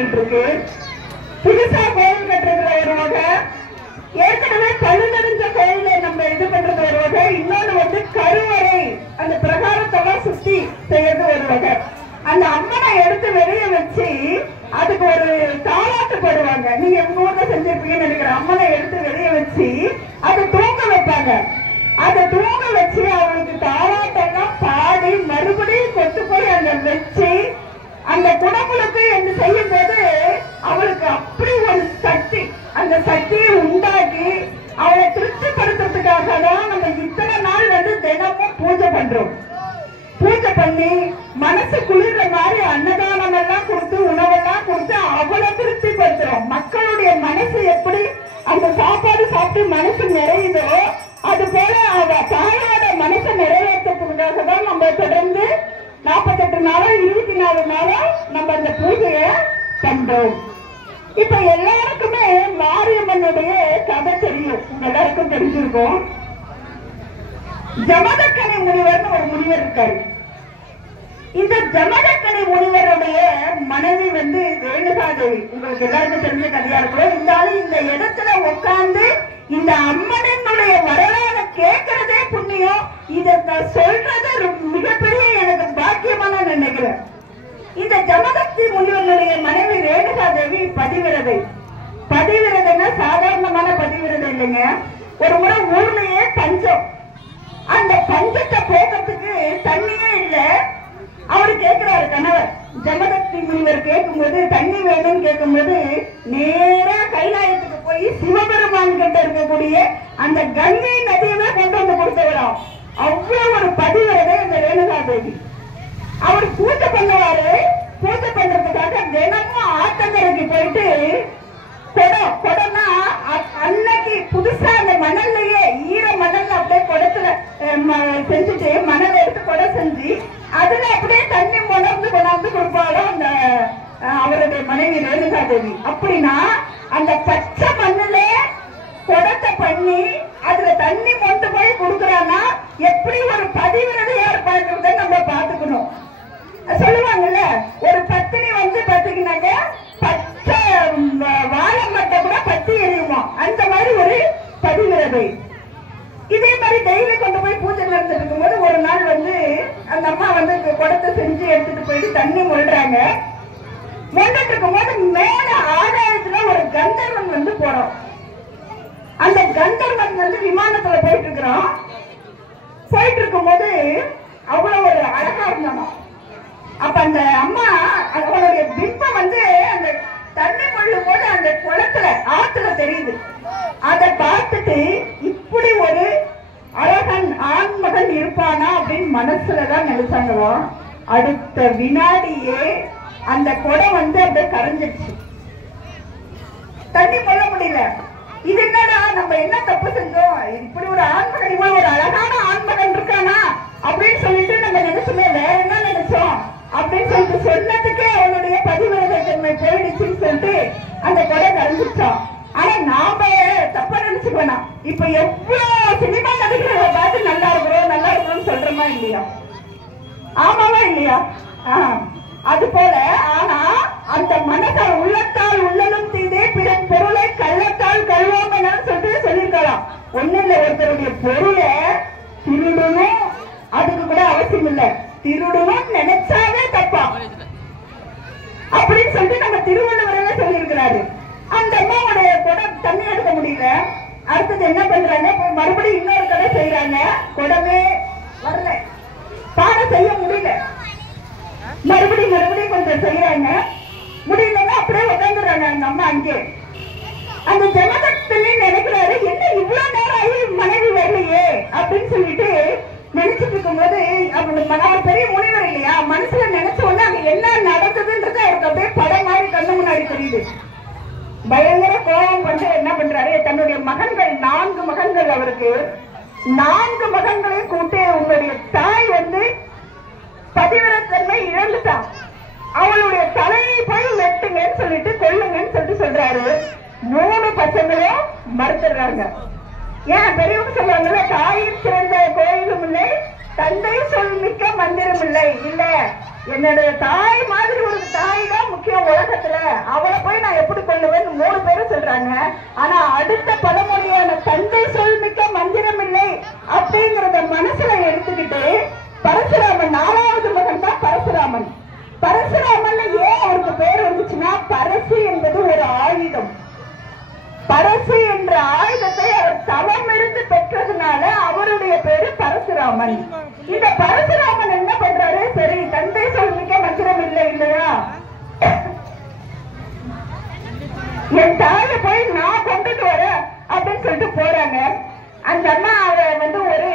கோயில் இருக்கு, புதுசா கோயில் கட்டுறது ஒரு வகை, ஏற்கனவே பழுதடைஞ்ச கோயிலை நம்ம இது பண்றது ஒரு வகை, இன்னொன்னு வந்து கருவறை அந்த பிரகாரத்தெல்லாம் சுத்தி செய்யறது ஒரு வகை. அந்த அம்மனை எடுத்து வெளியே வச்சு அதுக்கு ஒரு தாலாட்டு போடுவாங்க. நீங்க உங்க ஊர்ல செஞ்சிருப்பீங்கன்னு நினைக்கிறேன். அம்மனை எடுத்து வெளியே வச்சு அதை தூங்க வைப்பாங்க. அதை தூங்க வச்சு அவளுக்கு தாலாட்டெல்லாம் பாடி மறுபடியும் கொண்டு போய் அங்க வச்சு அந்த குடமுழுக்கு என்று செய்யும் போது அவளுக்கு அப்படி ஒரு சக்தி, அந்த சக்தியை உண்டாக்கி அவளை திருப்திப்படுத்துறதுக்காக தான் நம்ம இத்தனை நாள் வந்து தினமும் பூஜை பண்றோம். பூஜை பண்ணி மனசு குளிர்ற மாதிரி அன்னதானம் எல்லாம் கொடுத்து உணவெல்லாம் கொடுத்து அவளை திருப்திப்படுத்துறோம். மக்களுடைய மனசு எப்படி அந்த சாப்பாடு சாப்பிட்டு மனசு நிறையுதோ அது போல அவ தாயோட மனசை நிறைவேற்றதுக்காக தான் நம்ம தொடர்ந்து 48 நாளோ 24 நாளோ நம்ம அந்த பூஜைய பண்றோம். இப்ப எல்லாருக்குமே மாரியம்மனுடைய கதை தெரியும், எல்லாருக்கும் தெரிஞ்சிருக்கும். ஜமதக்கனி முனிவர்னு ஒரு முனிவர் இருக்காரு. இந்த ஜமதக்கனி முனிவருடைய மனைவி வந்து ரேணுகாதேவி. உங்களுக்கு எல்லாருக்கும் தெரிஞ்ச கதையா இருக்கும். இருந்தாலும் இந்த இடத்துல உட்கார்ந்து இந்த அம்மனுடைய வரலாறு கேட்கறதே புண்ணியம். இதை நான் சொல்றது மிகப்பெரிய எனக்கு பாக்கியமா நான் நினைக்கிறேன். இந்த ஜமதக்னி முனிவருடைய மனைவி ரேணுகாதேவி பதிவிரதை. பதிவிரதைன்னா சாதாரணமான பதிவிரதை இல்லைங்க. ஒரு முறை ஊர்லயே பஞ்சம், அந்த பஞ்சத்தை போகிறதுக்கு தண்ணியே இல்லை. அவரு கேட்கிறாரு கணவர், ஜமதக்னி முனிவர் கேட்கும்போது தண்ணி வேணும்னு கேட்கும்போது நேரா கைலாயத்துக்கு போய் சிவபெருமான் கிட்ட இருக்கக்கூடிய அந்த கங்கை நதியவே கொண்டு வந்து கொடுத்தவராம். அவ்வளவு ஒரு பதிவிரதை இந்த ரேணுகாதேவி. அவர் பூஜை பண்ணுவாரு. பூஜை பண்றதுக்காக தினமும் ஆத்தங்கரைக்கு போயிட்டு கொடம்னா அன்னைக்கு புதுசா அந்த மணல்லையே ஈர மணல் அப்படியே குடத்துல செஞ்சுட்டு மணல் எடுத்து கொடை செஞ்சு அதுல அப்படியே தண்ணி கொண்டாந்து கொடுப்பாரோ அந்த அவருடைய மனைவி ரேணுகாதேவி. அப்படின்னா அந்த பச்சை மண்ணுல குடத்தை பண்ணி அதுல தண்ணி மொண்டு போய் கொடுக்குறான்னா எப்படி ஒரு பதிவிரதையா இருப்பாங்கிறத நம்ம பாத்துக்கணும். சொல்லுவாங்கல்ல, ஒரு பத்தினி வந்து பாத்தீங்கன்னாக்க பச்சை வாழை மட்டை கூட பத்தி எரியுமா, அந்த மாதிரி ஒரு பதிவிரதை. இதே மாதிரி டெய்லி கொண்டு போய் பூஜை நடந்துட்டு இருக்கும்போது ஒரு நாள் வந்து அந்த அம்மா வந்து குடத்தை செஞ்சு எடுத்துட்டு போயிட்டு தண்ணி மொழ்றாங்க. மொண்டுட்டு இருக்கும்போது மேல ஆதாயத்துல ஒரு கந்தர்வன் வந்து போறோம். அந்த கந்தர்வன் வந்து விமானத்துல போயிட்டு இருக்கிறோம். போயிட்டு இருக்கும் போது அவ்வளவு ஒரு அழகா இருந்தானோ. அப்ப அந்த அம்மா அவளுடைய பிம்பம் வந்து அந்த தண்ணி மொழும் போது அந்த குளத்துல ஆத்துல தெரியுது. அதை பார்த்துட்டு இப்படி ஒரு அழகன் ஆண்மகன் இருப்பானா அப்படின்னு மனசுலதான் நினைச்சாங்களோ. அடுத்த வினாடியே அந்த குடம் வந்து அப்படியே கரைஞ்சிருச்சு. தண்ணி கொள்ள முடியல. இது என்னடா நம்ம என்ன தப்பு செஞ்சோம், இப்படி ஒரு ஆண்மகன் இவ்வளவு ஒரு அழகான ஆண்மகன் இருக்கானா அப்படின்னு சொல்லிட்டு நம்ம நினைச்சோமே, வேற என்ன நினைச்சோம் அப்படின்னு சொல்லிட்டு சொன்னதுக்கே அவனுடைய பதிவிரதை தன்மை போயிடுச்சுன்னு சொல்லிட்டு அந்த கொடை கரைஞ்சிருச்சோம். ஆனா நாம தப்பா நினைச்சு போனோம். இப்ப எவ்வளவு சினிமா நடிக்கிறத பார்த்து நல்லா இருக்கிறோம் சொல்றோமா இல்லையா? ஆமாவா இல்லையா? அது போல. ஆனா அந்த மனதால் உள்ளத்தால் உள்ளலும் தீதே பிறன் பொருளை கள்ளத்தால் கழுவோம் என சொல்லிருக்கலாம். ஒண்ணு இல்ல, ஒருத்தருடைய பொருளை திருடணும் அதுக்கு கூட அவசியம் இல்ல, திருடணும் நினைச்சாவே தப்பா அப்படின்னு சொல்லிட்டு நம்ம திருவள்ளுவரே சொல்லியிருக்கிறாரு. அந்த அம்மாவுடைய குடம் தண்ணி எடுக்க முடியல. அடுத்தது என்ன பண்றாங்க, மறுபடியும் இன்னொரு கடை செய்யறாங்க. குடமே வரல, பானை செய்ய முடியல. மறுபடியும் கொஞ்சம் செய்யறாங்க. முடியலன்னா அப்படியே உட்காந்துறாங்க அந்த அம்மா. அங்கே அந்த ஜமதக்னி நினைக்கிறாரு, என்ன இவ்வளவு நேரம் ஆகி மனைவி வரலையே அப்படின்னு சொல்லிட்டு நினைச்சிட்டு இருக்கும்போது அவர் பெரிய முனிவர் இல்லையா, மனசுல நினைச்ச உடனே அங்க என்ன நடக்குதுன்றது அவருக்கு அப்படியே படம் மாதிரி கண்ணு முன்னாடி தெரியுது. பயங்கர கோபம் கொண்டு என்ன பண்றாரு, தன்னுடைய மகன்கள் 4 மகன்கள், அவருக்கு 4 மகன்களையும் கூட்டு உங்களுடைய தாய் வந்து பதிவிரத்தன்மை இழந்துட்டா, அவளுடைய தலையை போய் வெட்டுங்கன்னு சொல்லிட்டு கொல்லுங்கன்னு சொல்லிட்டு சொல்றாரு. 3 பசங்களும் மறுத்துடுறாங்க. ஏன் பெரியவங்க சொல்லுவாங்கல்ல, தாயின் சிறந்த கோயிலும் இல்லை, தந்தை சொல் மிக்க மந்திரம் இல்லை. இல்ல, என்னுடைய தாய் மாதிரி ஒரு தாய் தான் முக்கியம் உலகத்துல, அவளை போய் நான் எப்படி கொள்ளுவேன்னு 3 பேரும் சொல்றாங்க. ஆனா அடுத்த பழமொழியான தந்தை சொல் மிக்க மந்திரம் இல்லை அப்படிங்கறத மனசுல எடுத்துக்கிட்டு பரசுராமன் 4வது மகன் தான் பரசுராமன். பரசுராமன் ஏன் அவருக்கு பேர் வந்துச்சுன்னா, பரசு என்பது ஒரு ஆயுதம். பரசு என்ற ஆயுதத்தை அவர் தவம் இருந்து பெற்றதுனால அவருடைய பேரு பரசுராமன். இந்த பரசுராமன் என்ன பண்றாரு, சரி தந்தை சொல் மிக்க மந்திரம் இல்லை இல்லையா, என் தாயை போய் நான் கொண்டுட்டு வர அப்படின்னு சொல்லிட்டு போறாங்க. அந்த அம்மா அவ வந்து ஒரு